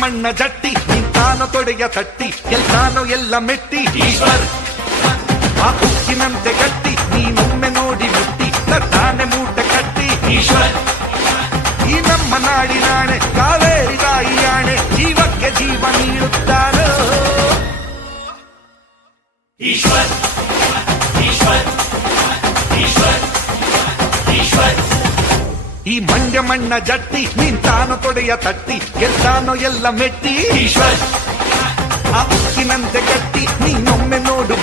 ಮಣ್ಣ ಜಟ್ಟಿ ನಿಂತಾನೋ ತೊಡೆಯ ತಟ್ಟಿ ಗೆಲ್ತಾನೋ ಎಲ್ಲ ಮೆಟ್ಟಿ ಈಶ್ವರ್ ಆ ಉಕ್ಕಿನಂತೆ ಗಟ್ಟಿ ನೀನೊಮ್ಮೆ ನೋಡಿ ಮುಟ್ಟಿ ತರ್ತಾನೆ ಮೂಟೆ ಕಟ್ಟಿ ಈಶ್ವರ್ ಈ ನಮ್ಮ ನಾಡಿನಾಣೆ ಕಾವೇರಿ ತಾಯಿಯಾಣೆ ಜೀವಕ್ಕೆ ಜೀವ ನೀಡುತ್ತಾನೋ ಈಶ್ವರ್ ಈಶ್ವರ್ ಈಶ್ವರ್ ಈಶ್ವರ್ ಈ ಮಂಡ್ಯ ಮಣ್ಣ ಜಟ್ಟಿ ನಿಂತಾನೋ ತೊಡೆಯ ತಟ್ಟಿ ಗೆಲ್ತಾನೋ ಎಲ್ಲ ಮೆಟ್ಟಿ ಈಶ್ವರ್ ಆ ಉಕ್ಕಿನಂತೆ ಗಟ್ಟಿ ನೀನೊಮ್ಮೆ ನೋಡು